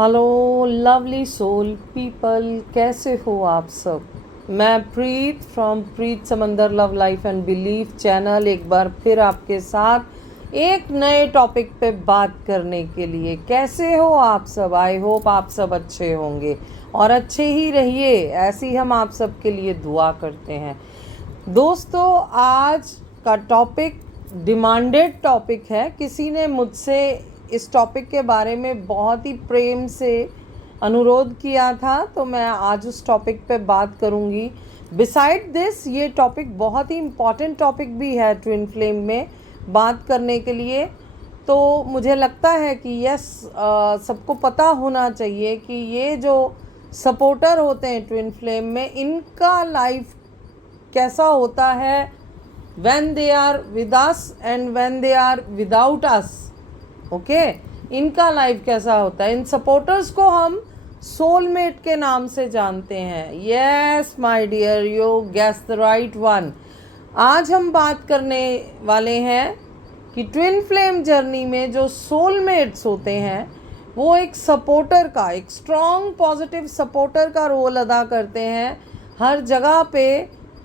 Hello lovely soul people, कैसे हो आप सब। मैं प्रीत फ्रॉम प्रीत समंदर love life and belief channel एक बार फिर आपके साथ एक नए टॉपिक पे बात करने के लिए। कैसे हो आप सब। आई होप आप सब अच्छे होंगे और अच्छे ही रहिए, ऐसी हम आप सब के लिए दुआ करते हैं। दोस्तों, आज का टॉपिक डिमांडेड टॉपिक है। किसी ने मुझसे इस टॉपिक के बारे में बहुत ही प्रेम से अनुरोध किया था, तो मैं आज उस टॉपिक पे बात करूंगी। बिसाइड दिस, ये टॉपिक बहुत ही इम्पॉर्टेंट टॉपिक भी है ट्विन फ्लेम में बात करने के लिए। तो मुझे लगता है कि सबको पता होना चाहिए कि ये जो सपोर्टर होते हैं ट्विन फ्लेम में, इनका लाइफ कैसा होता है when they are with us and when they are without us। Okay, इनका लाइफ कैसा होता है। इन सपोर्टर्स को हम सोलमेट के नाम से जानते हैं। Yes my dear, you guess the right one. आज हम बात करने वाले हैं कि ट्विन फ्लेम जर्नी में जो सोलमेट्स होते हैं वो एक सपोर्टर का, एक स्ट्रॉन्ग पॉजिटिव सपोर्टर का रोल अदा करते हैं हर जगह पे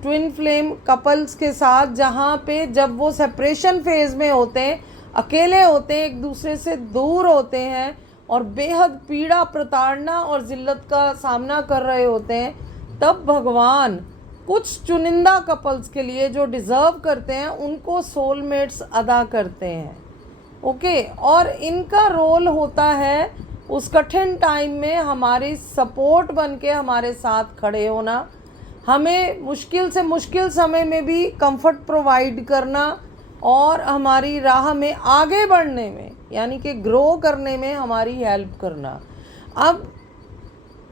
ट्विन फ्लेम कपल्स के साथ। जहाँ पे जब वो सेपरेशन फेज में होते हैं, अकेले होते हैं, एक दूसरे से दूर होते हैं और बेहद पीड़ा, प्रताड़ना और जिल्लत का सामना कर रहे होते हैं, तब भगवान कुछ चुनिंदा कपल्स के लिए जो डिज़र्व करते हैं उनको सोलमेट्स अदा करते हैं। ओके, और इनका रोल होता है उस कठिन टाइम में हमारी सपोर्ट बन के हमारे साथ खड़े होना, हमें मुश्किल से मुश्किल समय में भी कंफर्ट प्रोवाइड करना और हमारी राह में आगे बढ़ने में, यानी कि ग्रो करने में हमारी हेल्प करना। अब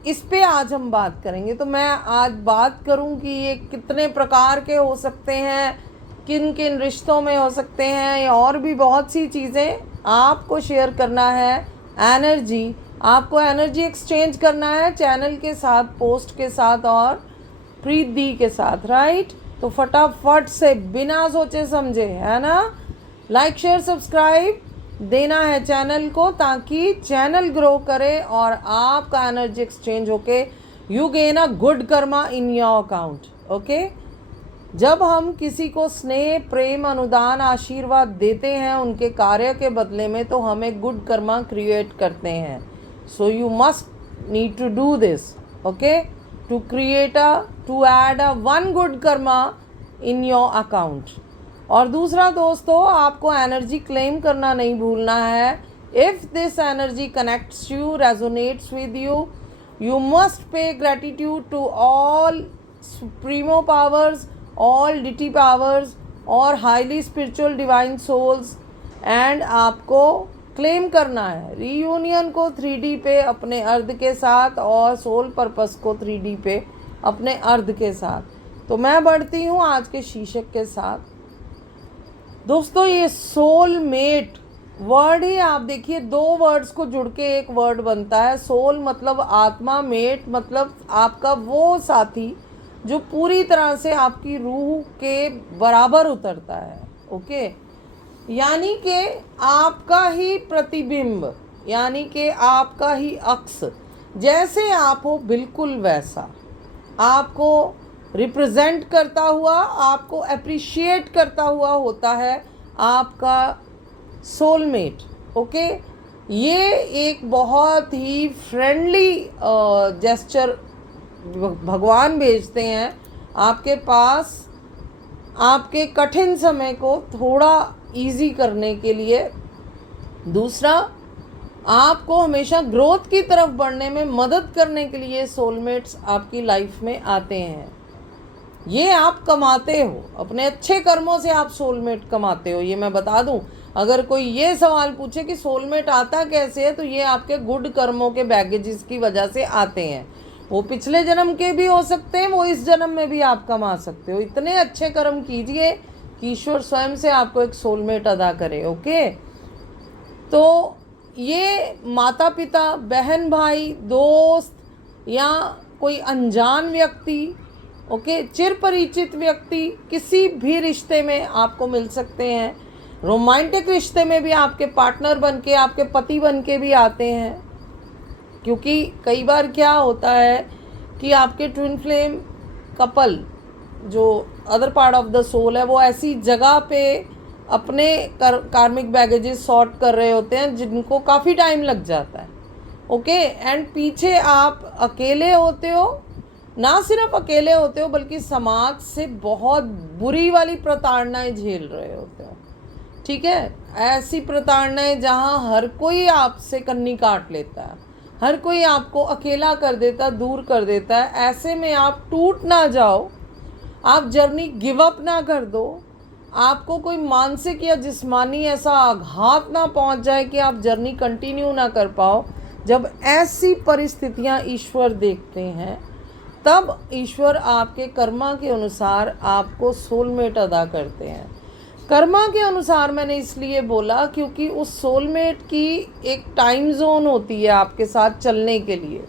इस पे आज हम बात करेंगे। तो मैं आज बात करूं कि ये कितने प्रकार के हो सकते हैं, किन किन रिश्तों में हो सकते हैं, और भी बहुत सी चीज़ें आपको शेयर करना है। एनर्जी, आपको एनर्जी एक्सचेंज करना है चैनल के साथ, पोस्ट के साथ और प्रीत दी के साथ, राइट। तो फटाफट से बिना सोचे समझे, है ना, लाइक शेयर सब्सक्राइब देना है चैनल को, ताकि चैनल ग्रो करे और आपका एनर्जी एक्सचेंज होके you gain a good Karma in your account. Okay, जब हम किसी को स्नेह, प्रेम, अनुदान, आशीर्वाद देते हैं उनके कार्य के बदले में, तो हमें गुड कर्मा क्रिएट करते हैं। So you must need to do this, okay, to add a one good karma in your account। और दूसरा दोस्तों, आपको एनर्जी क्लेम करना नहीं भूलना है। If this energy connects you, resonates with you, you must pay gratitude to all supremo powers, all deity powers और highly spiritual divine souls, and आपको क्लेम करना है रीयूनियन को 3D पे अपने अर्ध के साथ और सोल पर्पस को 3D पे अपने अर्ध के साथ। तो मैं बढ़ती हूँ आज के शीर्षक के साथ। दोस्तों, ये सोलमेट वर्ड ही आप देखिए, दो वर्ड्स को जुड़ के एक वर्ड बनता है। सोल मतलब आत्मा, मेट मतलब आपका वो साथी जो पूरी तरह से आपकी रूह के बराबर उतरता है। ओके, यानी कि आपका ही प्रतिबिंब, यानी कि आपका ही अक्स, जैसे आप हो बिल्कुल वैसा आपको रिप्रेजेंट करता हुआ, आपको अप्रिशिएट करता हुआ होता है आपका सोलमेट। ओके, ये एक बहुत ही फ्रेंडली जेस्चर भगवान भेजते हैं आपके पास, आपके कठिन समय को थोड़ा इजी करने के लिए। दूसरा, आपको हमेशा ग्रोथ की तरफ बढ़ने में मदद करने के लिए सोलमेट्स आपकी लाइफ में आते हैं। ये आप कमाते हो, अपने अच्छे कर्मों से आप सोलमेट कमाते हो। ये मैं बता दूं, अगर कोई ये सवाल पूछे कि सोलमेट आता कैसे है, तो ये आपके गुड कर्मों के बैगेजेस की वजह से आते हैं। वो पिछले जन्म के भी हो सकते हैं, वो इस जन्म में भी आप कमा सकते हो। इतने अच्छे कर्म कीजिए कि ईश्वर स्वयं से आपको एक सोलमेट अदा करे। ओके, तो ये माता पिता, बहन भाई, दोस्त या कोई अनजान व्यक्ति, ओके, चिर परिचित व्यक्ति किसी भी रिश्ते में आपको मिल सकते हैं। रोमांटिक रिश्ते में भी आपके पार्टनर बन के, आपके पति बन के भी आते हैं। क्योंकि कई बार क्या होता है कि आपके ट्विन फ्लेम कपल जो other part of the soul है वो ऐसी जगह पे अपने कार्मिक बैगेजेस सॉर्ट कर रहे होते हैं जिनको काफ़ी टाइम लग जाता है। ओके, एंड पीछे आप अकेले होते हो, ना सिर्फ अकेले होते हो बल्कि समाज से बहुत बुरी वाली प्रताड़नाएं झेल रहे होते हो। ठीक है, ऐसी प्रताड़नाएं जहाँ हर कोई आपसे कन्नी काट लेता है, हर कोई आपको अकेला कर देता, दूर कर देता है। ऐसे में आप टूट ना जाओ, आप जर्नी गिव अप ना कर दो, आपको कोई मानसिक या जिस्मानी ऐसा आघात ना पहुंच जाए कि आप जर्नी कंटिन्यू ना कर पाओ। जब ऐसी परिस्थितियां ईश्वर देखते हैं तब ईश्वर आपके कर्मा के अनुसार आपको सोलमेट अदा करते हैं। कर्मा के अनुसार मैंने इसलिए बोला क्योंकि उस सोलमेट की एक टाइम जोन होती है आपके साथ चलने के लिए।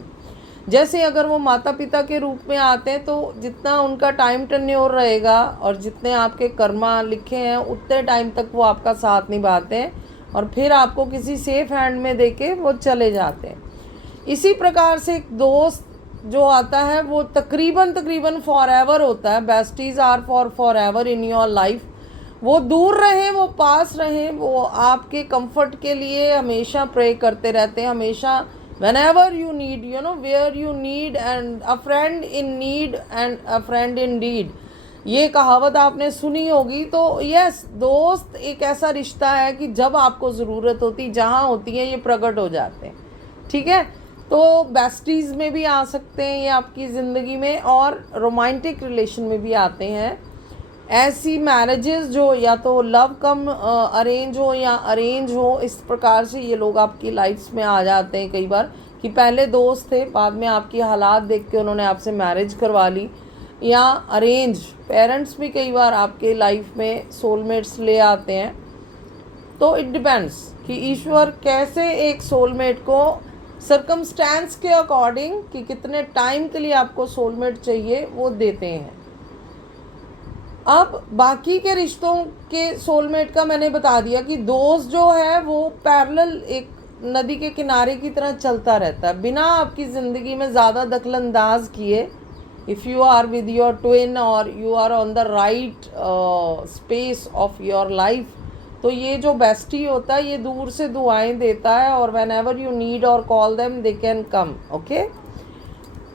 जैसे अगर वो माता पिता के रूप में आते हैं तो जितना उनका टाइम टेन्योर रहेगा और जितने आपके कर्मा लिखे हैं उतने टाइम तक वो आपका साथ निभाते हैं और फिर आपको किसी सेफ हैंड में देके वो चले जाते हैं। इसी प्रकार से एक दोस्त जो आता है वो तकरीबन फॉर एवर होता है। Besties are forever in your life. वो दूर रहें, वो पास रहें, वो आपके कंफर्ट के लिए हमेशा प्रे करते रहते हैं, हमेशा whenever you need, where you need, and a friend in need and a friend indeed, ये कहावत आपने सुनी होगी। तो यस, दोस्त एक ऐसा रिश्ता है कि जब आपको ज़रूरत होती, जहाँ होती है, ये प्रकट हो जाते हैं। ठीक है, तो बेस्टीज़ में भी आ सकते हैं ये आपकी ज़िंदगी में, और रोमांटिक रिलेशन में भी आते हैं। ऐसी मैरिजेस जो या तो लव कम अरेंज हो या अरेंज हो, इस प्रकार से ये लोग आपकी लाइफ्स में आ जाते हैं कई बार, कि पहले दोस्त थे, बाद में आपकी हालात देख के उन्होंने आपसे मैरिज करवा ली, या अरेंज पेरेंट्स भी कई बार आपके लाइफ में सोलमेट्स ले आते हैं। तो इट डिपेंड्स कि ईश्वर कैसे एक सोलमेट को सर्कमस्टेंस के अकॉर्डिंग कि कितने टाइम के लिए आपको सोलमेट चाहिए वो देते हैं। अब बाकी के रिश्तों के सोलमेट का मैंने बता दिया कि दोस्त जो है वो पैरेलल एक नदी के किनारे की तरह चलता रहता है, बिना आपकी ज़िंदगी में ज़्यादा दखलंदाज किए। If you are with your twin और you are on the right space of your life, तो ये जो बेस्टी होता है ये दूर से दुआएं देता है, और व्हेन एवर यू नीड और call them they can come. Okay,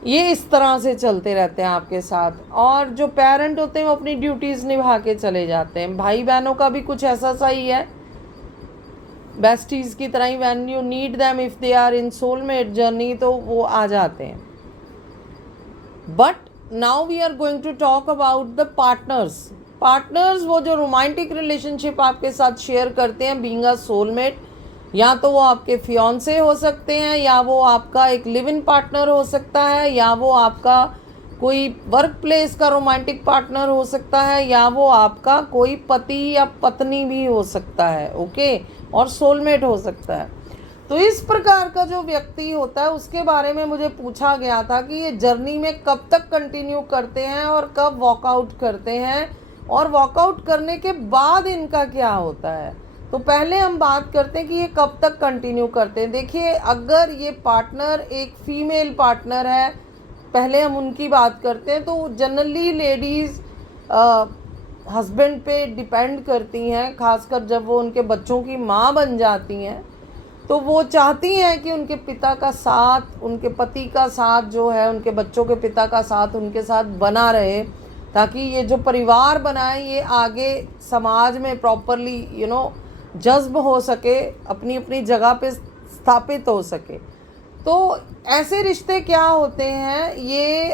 ये इस तरह से चलते रहते हैं आपके साथ। और जो पेरेंट होते हैं वो अपनी ड्यूटीज़ निभा के चले जाते हैं। भाई बहनों का भी कुछ ऐसा सा ही है, बेस्टीज़ की तरह ही। When you need them, if they are in soulmate journey, तो वो आ जाते हैं। But now we are going to talk about the partners. वो जो रोमांटिक रिलेशनशिप आपके साथ शेयर करते हैं बीइंग अ सोलमेट, या तो वो आपके फियांसे हो सकते हैं, या वो आपका एक लिव इन पार्टनर हो सकता है, या वो आपका कोई वर्क प्लेस का रोमांटिक पार्टनर हो सकता है, या वो आपका कोई पति या पत्नी भी हो सकता है। ओके, और सोलमेट हो सकता है। तो इस प्रकार का जो व्यक्ति होता है उसके बारे में मुझे पूछा गया था कि ये जर्नी में कब तक कंटिन्यू करते हैं और कब वॉकआउट करते हैं, और वॉकआउट करने के बाद इनका क्या होता है। तो पहले हम बात करते हैं कि ये कब तक कंटिन्यू करते हैं। देखिए, अगर ये पार्टनर एक फीमेल पार्टनर है, पहले हम उनकी बात करते हैं, तो जनरली लेडीज़ हस्बैंड पे डिपेंड करती हैं, खासकर जब वो उनके बच्चों की माँ बन जाती हैं, तो वो चाहती हैं कि उनके पिता का साथ, उनके पति का साथ जो है, उनके बच्चों के पिता का साथ उनके साथ बना रहे, ताकि ये जो परिवार बनाए ये आगे समाज में प्रॉपरली जज्ब हो सके, अपनी अपनी जगह पे स्थापित हो सके। तो ऐसे रिश्ते क्या होते हैं, ये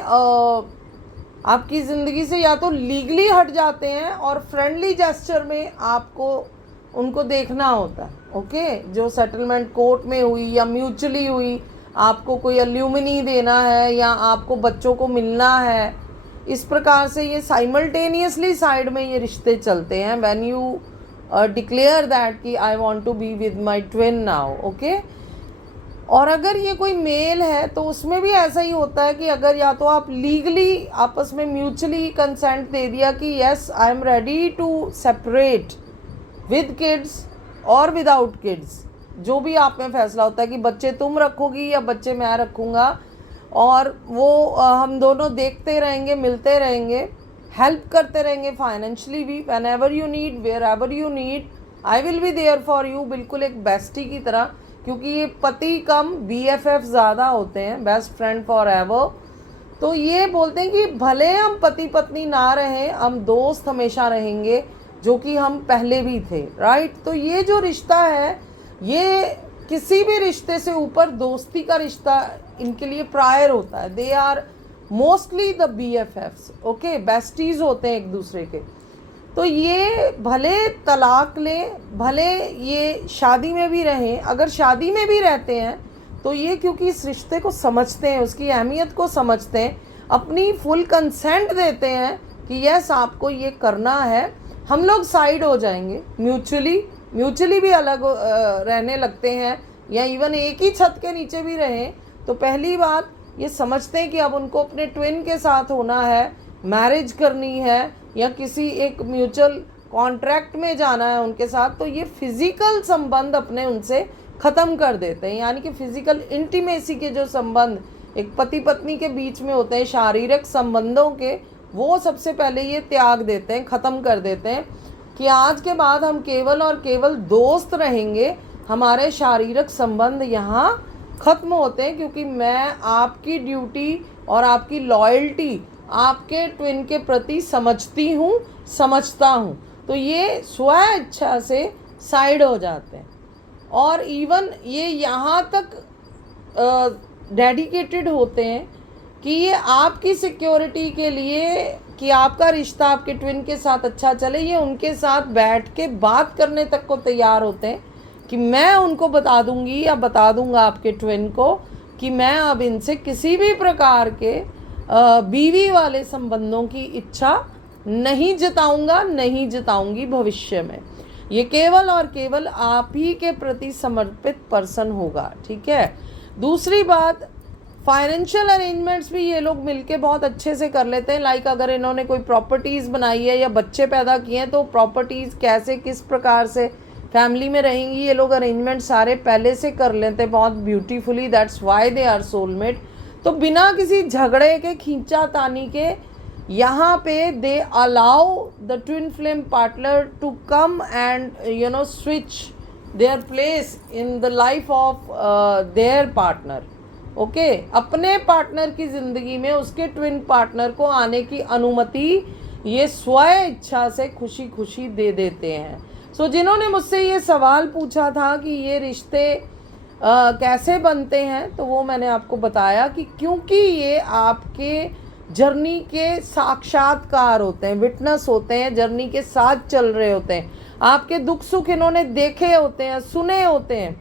आपकी ज़िंदगी से या तो लीगली हट जाते हैं और फ्रेंडली जेस्चर में आपको उनको देखना होता है। ओके, जो सेटलमेंट कोर्ट में हुई या म्यूचुअली हुई, आपको कोई एल्यूमिनी देना है या आपको बच्चों को मिलना है, इस प्रकार से ये साइमल्टेनियसली साइड में ये रिश्ते चलते हैं। व्हेन यू डिक्लेयर दैट कि I want to be with my twin now. Okay, और अगर ये कोई मेल है तो उसमें भी ऐसा ही होता है कि अगर या तो आप लीगली आपस में म्यूचुअली कंसेंट दे दिया कि yes I am ready to separate with kids और विदाउट किड्स, जो भी आप में फैसला होता है कि बच्चे तुम रखोगी या बच्चे मैं रखूँगा, और वो हम दोनों देखते रहेंगे, मिलते रहेंगे, हेल्प करते रहेंगे फाइनेंशियली भी, whenever you need, wherever you need, I will be there for you, बिल्कुल एक बेस्टी की तरह। क्योंकि ये पति कम BFF ज़्यादा होते हैं, बेस्ट फ्रेंड फॉर एवर। तो ये बोलते हैं कि भले हम पति पत्नी ना रहें, हम दोस्त हमेशा रहेंगे, जो कि हम पहले भी थे, राइट। तो ये जो रिश्ता है, ये किसी भी रिश्ते से ऊपर दोस्ती का रिश्ता इनके लिए प्रायर होता है। They are mostly the BFFs, okay, besties होते हैं एक दूसरे के। तो ये भले तलाक लें, भले ये शादी में भी रहें, अगर शादी में भी रहते हैं तो ये क्योंकि इस रिश्ते को समझते हैं, उसकी अहमियत को समझते हैं, अपनी फुल कंसेंट देते हैं कि यस आपको ये करना है, हम लोग साइड हो जाएंगे, म्यूचुअली भी अलग रहने लगते हैं, या इवन एक ही छत के नीचे भी रहें, तो पहली बात ये समझते हैं कि अब उनको अपने ट्विन के साथ होना है, मैरिज करनी है, या किसी एक म्यूचुअल कॉन्ट्रैक्ट में जाना है उनके साथ, तो ये फिज़िकल संबंध अपने उनसे ख़त्म कर देते हैं। यानी कि फिज़िकल इंटीमेसी के जो संबंध एक पति पत्नी के बीच में होते हैं, शारीरिक संबंधों के, वो सबसे पहले ये त्याग देते हैं, ख़त्म कर देते हैं कि आज के बाद हम केवल और केवल दोस्त रहेंगे, हमारे शारीरिक संबंध यहाँ ख़त्म होते हैं, क्योंकि मैं आपकी ड्यूटी और आपकी लॉयल्टी आपके ट्विन के प्रति समझता हूँ। तो ये स्व इच्छा से साइड हो जाते हैं, और इवन ये यहाँ तक डेडिकेटेड होते हैं कि ये आपकी सिक्योरिटी के लिए, कि आपका रिश्ता आपके ट्विन के साथ अच्छा चले, ये उनके साथ बैठ के बात करने तक को तैयार होते हैं कि मैं उनको बता दूंगी या बता दूंगा आपके ट्विन को कि मैं अब इनसे किसी भी प्रकार के बीवी वाले संबंधों की इच्छा नहीं जताऊंगी भविष्य में। ये केवल और केवल आप ही के प्रति समर्पित पर्सन होगा, ठीक है। दूसरी बात, फाइनेंशियल अरेंजमेंट्स भी ये लोग मिलके बहुत अच्छे से कर लेते हैं। लाइक अगर इन्होंने कोई प्रॉपर्टीज़ बनाई है या बच्चे पैदा किए हैं, तो प्रॉपर्टीज़ कैसे किस प्रकार से फैमिली में रहेंगी, ये लोग अरेंजमेंट सारे पहले से कर लेते हैं बहुत beautifully. That's why they are soulmate. तो बिना किसी झगड़े के, खींचातानी के, यहाँ पे they allow the twin flame partner to come and switch their place in the life of their partner, okay. अपने पार्टनर की ज़िंदगी में उसके ट्विन पार्टनर को आने की अनुमति ये स्व इच्छा से खुशी खुशी दे देते हैं। सो जिन्होंने मुझसे ये सवाल पूछा था कि ये रिश्ते कैसे बनते हैं, तो वो मैंने आपको बताया कि क्योंकि ये आपके जर्नी के साक्षात्कार होते हैं, विटनेस होते हैं, जर्नी के साथ चल रहे होते हैं, आपके दुख सुख इन्होंने देखे होते हैं, सुने होते हैं,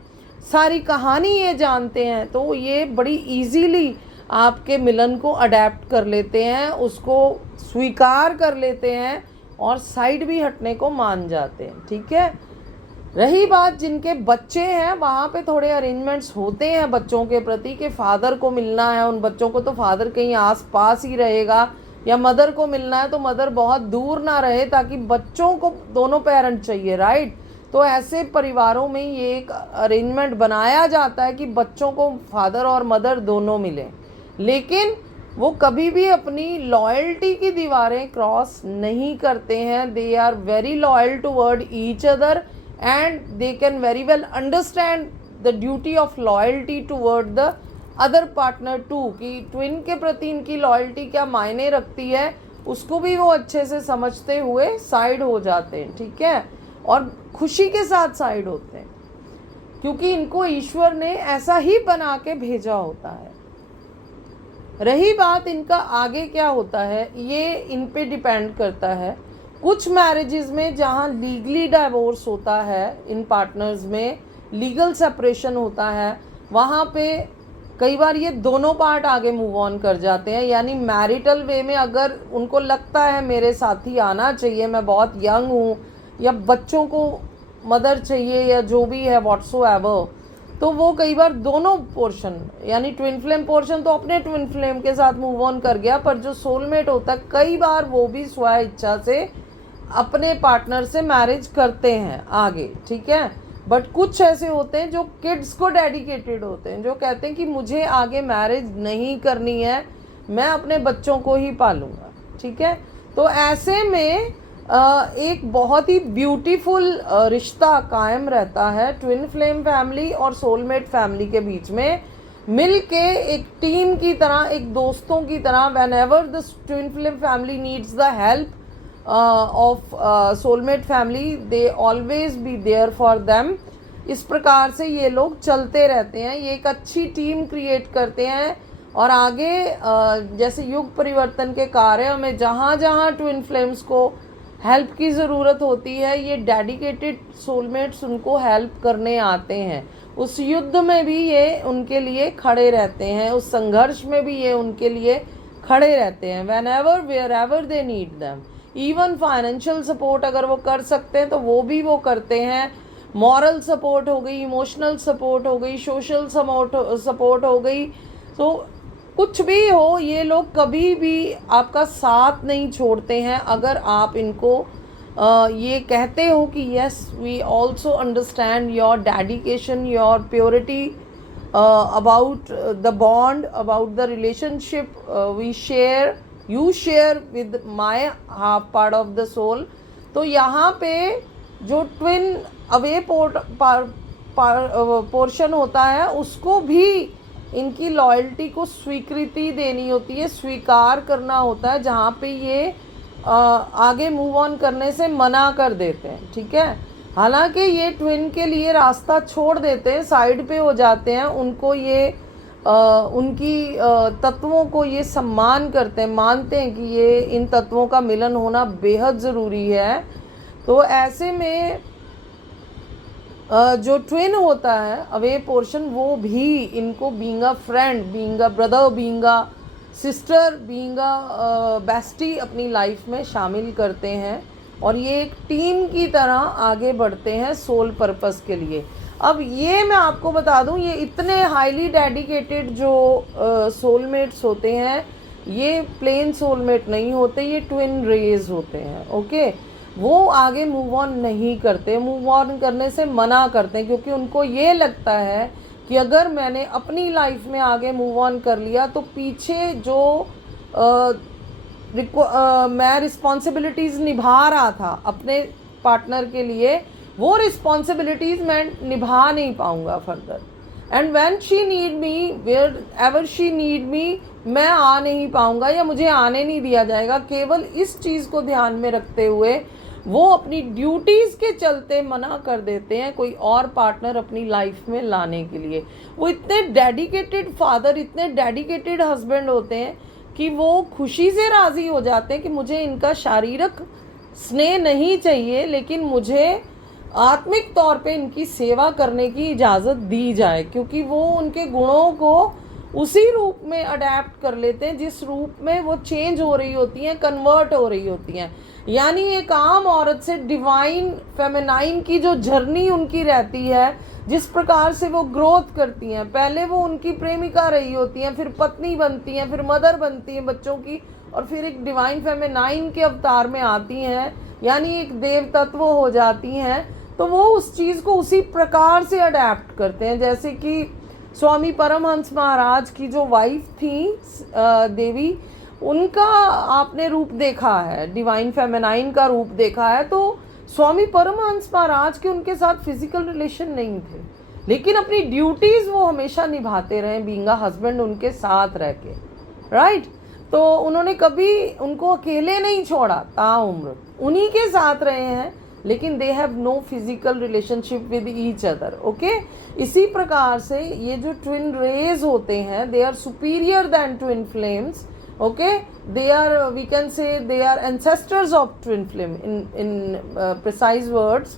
सारी कहानी ये जानते हैं, तो ये बड़ी इजीली आपके मिलन को अडेप्ट कर लेते हैं, उसको स्वीकार कर लेते हैं और साइड भी हटने को मान जाते हैं, ठीक है। रही बात जिनके बच्चे हैं, वहाँ पे थोड़े अरेंजमेंट्स होते हैं बच्चों के प्रति कि फ़ादर को मिलना है उन बच्चों को, तो फादर कहीं आस पास ही रहेगा, या मदर को मिलना है तो मदर बहुत दूर ना रहे, ताकि बच्चों को दोनों पेरेंट चाहिए, राइट। तो ऐसे परिवारों में ये एक अरेंजमेंट बनाया जाता है कि बच्चों को फादर और मदर दोनों मिलें, लेकिन वो कभी भी अपनी लॉयल्टी की दीवारें क्रॉस नहीं करते हैं। They are very loyal toward each other and they can very well understand the duty of loyalty toward the other partner too, कि ट्विन के प्रति इनकी लॉयल्टी क्या मायने रखती है, उसको भी वो अच्छे से समझते हुए साइड हो जाते हैं, ठीक है, और खुशी के साथ साइड होते हैं, क्योंकि इनको ईश्वर ने ऐसा ही बना के भेजा होता है। रही बात इनका आगे क्या होता है, ये इन पे डिपेंड करता है। कुछ मैरिजेस में जहाँ लीगली डाइवोर्स होता है, इन पार्टनर्स में लीगल सेपरेशन होता है, वहाँ पे कई बार ये दोनों पार्ट आगे मूव ऑन कर जाते हैं। यानी मैरिटल वे में अगर उनको लगता है मेरे साथी आना चाहिए, मैं बहुत यंग हूँ, या बच्चों को मदर चाहिए, या जो भी है व्हाट्सोएवर, तो वो कई बार दोनों पोर्शन, यानी ट्विन फ्लेम पोर्शन तो अपने ट्विन फ्लेम के साथ मूव ऑन कर गया, पर जो सोलमेट होता है कई बार वो भी स्व इच्छा से अपने पार्टनर से मैरिज करते हैं आगे, ठीक है। बट कुछ ऐसे होते हैं जो किड्स को डेडिकेटेड होते हैं, जो कहते हैं कि मुझे आगे मैरिज नहीं करनी है, मैं अपने बच्चों को ही पालूंगा, ठीक है। तो ऐसे में एक बहुत ही ब्यूटीफुल रिश्ता कायम रहता है ट्विन फ्लेम फैमिली और सोलमेट फैमिली के बीच में, मिल के एक टीम की तरह, एक दोस्तों की तरह। Whenever the twin flame family needs the help of soulmate family, they always be there for them. इस प्रकार से ये लोग चलते रहते हैं, ये एक अच्छी टीम क्रिएट करते हैं। और आगे जैसे युग परिवर्तन के कार्य में जहाँ जहाँ ट्विन फ्लेम्स को हेल्प की ज़रूरत होती है, ये डेडिकेटेड सोलमेट्स उनको हेल्प करने आते हैं। उस युद्ध में भी ये उनके लिए खड़े रहते हैं, उस संघर्ष में भी ये उनके लिए खड़े रहते हैं। Whenever wherever they need them, even financial support अगर वो कर सकते हैं तो वो भी वो करते हैं। मॉरल सपोर्ट हो गई, इमोशनल सपोर्ट हो गई, सोशल सपोर्ट हो गई। तो कुछ भी हो, ये लोग कभी भी आपका साथ नहीं छोड़ते हैं अगर आप इनको ये कहते हो कि yes we also understand your dedication, your purity about the bond, about the relationship we share, you share with my half part of the soul. तो यहाँ पे जो ट्विन अवे पोर्शन होता है उसको भी इनकी लॉयल्टी को स्वीकृति देनी होती है, स्वीकार करना होता है, जहाँ पे ये आगे मूव ऑन करने से मना कर देते हैं, ठीक है। हालांकि ये ट्विन के लिए रास्ता छोड़ देते हैं, साइड पे हो जाते हैं, उनको ये उनकी तत्वों को ये सम्मान करते हैं, मानते हैं कि ये इन तत्वों का मिलन होना बेहद ज़रूरी है। तो ऐसे में जो ट्विन होता है अवे पोर्शन, वो भी इनको being a friend, being a brother, being a sister, being a bestie अपनी लाइफ में शामिल करते हैं और ये एक टीम की तरह आगे बढ़ते हैं सोल पर्पस के लिए। अब ये मैं आपको बता दूं, ये इतने हाईली डेडिकेटेड जो सोलमेट्स होते हैं, ये प्लेन सोलमेट नहीं होते, ये ट्विन रेज होते हैं, ओके। वो आगे मूव ऑन नहीं करते, मूव ऑन करने से मना करते हैं, क्योंकि उनको ये लगता है कि अगर मैंने अपनी लाइफ में आगे मूव ऑन कर लिया तो पीछे जो मैं रिस्पॉन्सिबिलिटीज़ निभा रहा था अपने पार्टनर के लिए, वो रिस्पॉन्सिबिलिटीज़ मैं निभा नहीं पाऊँगा further. And when she need me, wherever she need me, मैं आ नहीं पाऊँगा या मुझे आने नहीं दिया जाएगा। केवल इस चीज़ को ध्यान में रखते हुए वो अपनी ड्यूटीज़ के चलते मना कर देते हैं कोई और पार्टनर अपनी लाइफ में लाने के लिए। वो इतने डेडिकेटेड फादर, इतने डेडिकेटेड हस्बैंड होते हैं कि वो खुशी से राज़ी हो जाते हैं कि मुझे इनका शारीरिक स्नेह नहीं चाहिए, लेकिन मुझे आत्मिक तौर पे इनकी सेवा करने की इजाज़त दी जाए, क्योंकि वो उनके गुणों को उसी रूप में अडेप्ट कर लेते हैं जिस रूप में वो चेंज हो रही होती हैं, कन्वर्ट हो रही होती हैं। यानी एक आम औरत से डिवाइन फेमिनाइन की जो जर्नी उनकी रहती है, जिस प्रकार से वो ग्रोथ करती हैं, पहले वो उनकी प्रेमिका रही होती हैं, फिर पत्नी बनती हैं, फिर मदर बनती हैं बच्चों की, और फिर एक डिवाइन फेमिनाइन के अवतार में आती हैं, यानी एक देव तत्व हो जाती हैं। तो वो उस चीज़ को उसी प्रकार से अडेप्ट करते हैं। जैसे कि स्वामी परमहंस महाराज की जो वाइफ थी देवी, उनका आपने रूप देखा है, डिवाइन फेमिनाइन का रूप देखा है। तो स्वामी परमहंस महाराज के उनके साथ फिजिकल रिलेशन नहीं थे, लेकिन अपनी ड्यूटीज़ वो हमेशा निभाते रहे, बीइंग अ हस्बैंड उनके साथ रह के, राइट। तो उन्होंने कभी उनको अकेले नहीं छोड़ा, ताउम्र उन्हीं के साथ रहे हैं, लेकिन they have no physical relationship with each other, okay. इसी प्रकार से ये जो ट्विन रेज होते हैं, they are superior than twin flames, okay. They are, we can say they are ancestors of twin flame in precise words.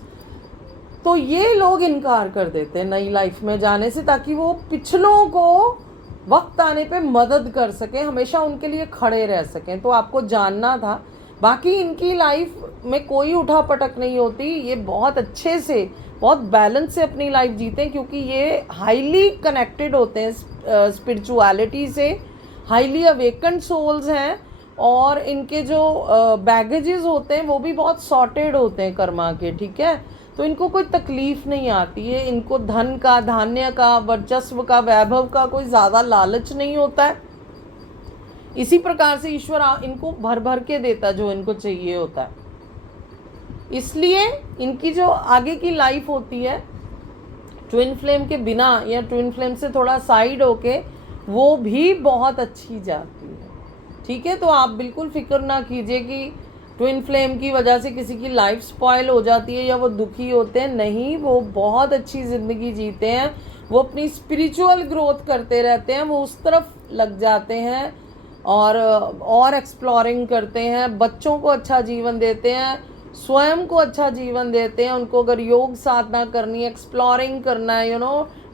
तो ये लोग इनकार कर देते हैं नई लाइफ में जाने से, ताकि वो पिछलों को वक्त आने पे मदद कर सकें, हमेशा उनके लिए खड़े रह सकें। तो आपको जानना था। बाकी इनकी लाइफ में कोई उठा पटक नहीं होती, ये बहुत अच्छे से, बहुत बैलेंस से अपनी लाइफ जीते हैं, क्योंकि ये हाईली कनेक्टेड होते हैं स्पिरिचुअलिटी से, हाईली अवेकन्ड सोल्स हैं, और इनके जो बैगेजेस होते हैं वो भी बहुत सॉर्टेड होते हैं कर्मा के, ठीक है। तो इनको कोई तकलीफ नहीं आती है, इनको धन का, धान्य का, वर्चस्व का, वैभव का कोई ज़्यादा लालच नहीं होता है। इसी प्रकार से ईश्वर इनको भर भर के देता जो इनको चाहिए होता है। इसलिए इनकी जो आगे की लाइफ होती है ट्विन फ्लेम के बिना या ट्विन फ्लेम से थोड़ा साइड होके वो भी बहुत अच्छी जाती है। ठीक है, तो आप बिल्कुल फिक्र ना कीजिए कि ट्विन फ्लेम की वजह से किसी की लाइफ स्पॉइल हो जाती है या वो दुखी होते हैं। नहीं, वो बहुत अच्छी ज़िंदगी जीते हैं, वो अपनी स्पिरिचुअल ग्रोथ करते रहते हैं, वो उस तरफ लग जाते हैं और एक्सप्लोरिंग करते हैं, बच्चों को अच्छा जीवन देते हैं, स्वयं को अच्छा जीवन देते हैं। उनको अगर योग साधना करनी है, एक्सप्लोरिंग करना है,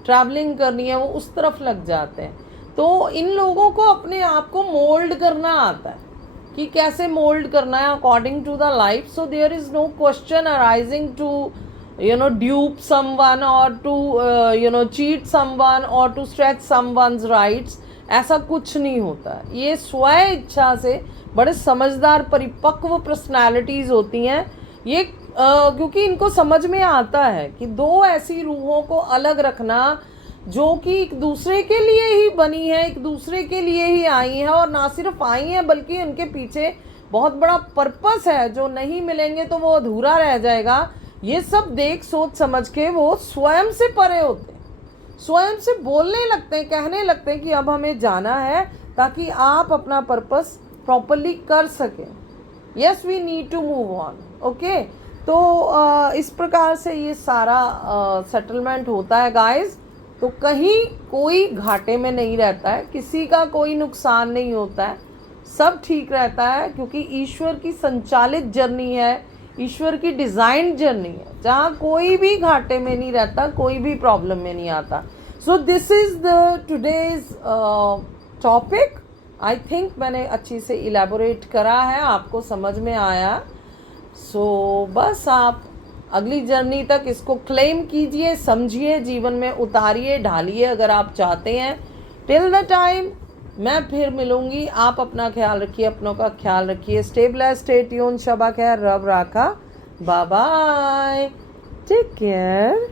ट्रैवलिंग करनी है, वो उस तरफ लग जाते हैं। तो इन लोगों को अपने आप को मोल्ड करना आता है कि कैसे मोल्ड करना है according to the life. So there is no question arising to dupe someone और टू चीट समवन और टू स्ट्रेच समवन्स राइट्स। ऐसा कुछ नहीं होता है। ये स्व इच्छा से बड़े समझदार परिपक्व पर्सनालिटीज़ होती हैं ये, क्योंकि इनको समझ में आता है कि दो ऐसी रूहों को अलग रखना जो कि एक दूसरे के लिए ही बनी है, एक दूसरे के लिए ही आई हैं, और ना सिर्फ आई हैं बल्कि उनके पीछे बहुत बड़ा पर्पस है जो नहीं मिलेंगे तो वो अधूरा रह जाएगा। ये सब देख सोच समझ के वो स्वयं से परे होते हैं, स्वयं से बोलने लगते हैं, कहने लगते हैं कि अब हमें जाना है ताकि आप अपना पर्पस प्रॉपरली कर सकें। Yes, we need to move on. Okay, तो इस प्रकार से ये सारा सेटलमेंट होता है गाइस। तो कहीं कोई घाटे में नहीं रहता है, किसी का कोई नुकसान नहीं होता है, सब ठीक रहता है, क्योंकि ईश्वर की संचालित जर्नी है, ईश्वर की डिज़ाइन जर्नी है, जहाँ कोई भी घाटे में नहीं रहता, कोई भी प्रॉब्लम में नहीं आता। So this is the today's topic. I think मैंने अच्छी से इलेबोरेट करा है, आपको समझ में आया। सो बस आप अगली जर्नी तक इसको क्लेम कीजिए, समझिए, जीवन में उतारिए, ढालिए अगर आप चाहते हैं। टिल द टाइम मैं फिर मिलूँगी। आप अपना ख्याल रखिए, अपनों का ख्याल रखिए। Stay blessed, stay tune, Shaba खैर, रब राखा, बाय बाय, टेक केयर।